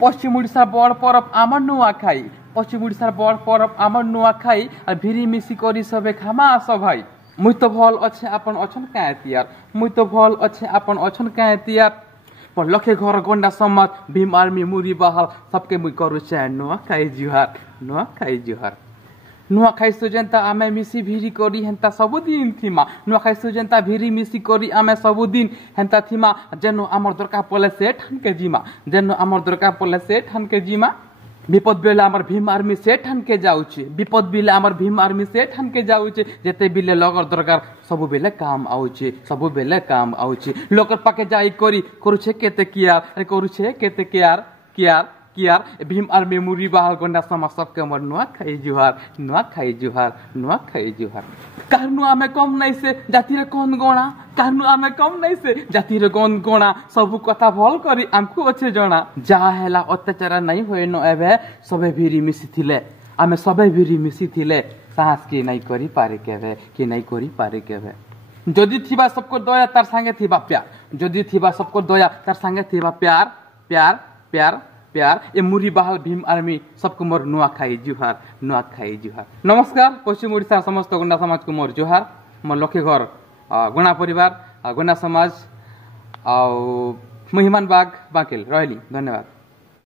पश्चिम ओडिशा बड़ परब आमर नुआखाई पश्चिम ओडिशा बड़ परब आमर नुआखाई और भिरी मिसी करी सबे खामा आस भाई मुई तो भल अच्छे आपन अछन काहे तियार मुई तो भल अच्छे आपन अछन काहे तियार पर लखे घर गंडा समाज भीम आर्मी मुरी बहाल सबके मुई करू चाहे नुआखाई जुहार नुआखाई सुजनता आमे मिसी भिरी करी हेंता सबुदिन थीमा नुआखाई सुजनता भिरी मिसी करी आमे सबुदिन हेंता थीमा जेनो आमर दरकार पले से ठानके जीमा जेनो आमर दरकार पले से ठानके जीमा विपद बेले आमर भीम आर्मी से ठानके जाउची विपद बेले आमर भीम आर्मी से ठानके जाउची जेते बिले लगर दरकार सबु बेले काम आउची सबु बेले काम आउची लोकर पाके जाई करी करूछे केते कियार अरे करूछे केते कियार कियार कियार भीम आर्मी मुरी बहाल गंडा समाज सबके हमर नुआखाई जुहार काहनु आमे कम नहीं से जाति रे कौन गोणा काहनु आमे कम नहीं से जाति रे कौन गोणा सब कथा भल करी हमको अच्छे जणा जा हैला अत्याचार नहीं होय न एबे सबे भिरी मिसी थिले आमे सबे भिरी मिसी थिले साहस के नहीं करी पारे केबे जदि थिबा सबको दया तार संगे थिबा प्यार जदि थिबा सबको दया तार संगे थिबा प्यार प्यार प्यार प्यार ए मुरी बहाल भीम आर्मी सबको मोर नुआखाई जुहार नमस्कार पश्चिम ओडिशा समस्त गुंडा समाज को मोर जुहार मोर लखे घर गुणा परिवार गुणा समाज महिमान बाग बांकेल रहली धन्यवाद।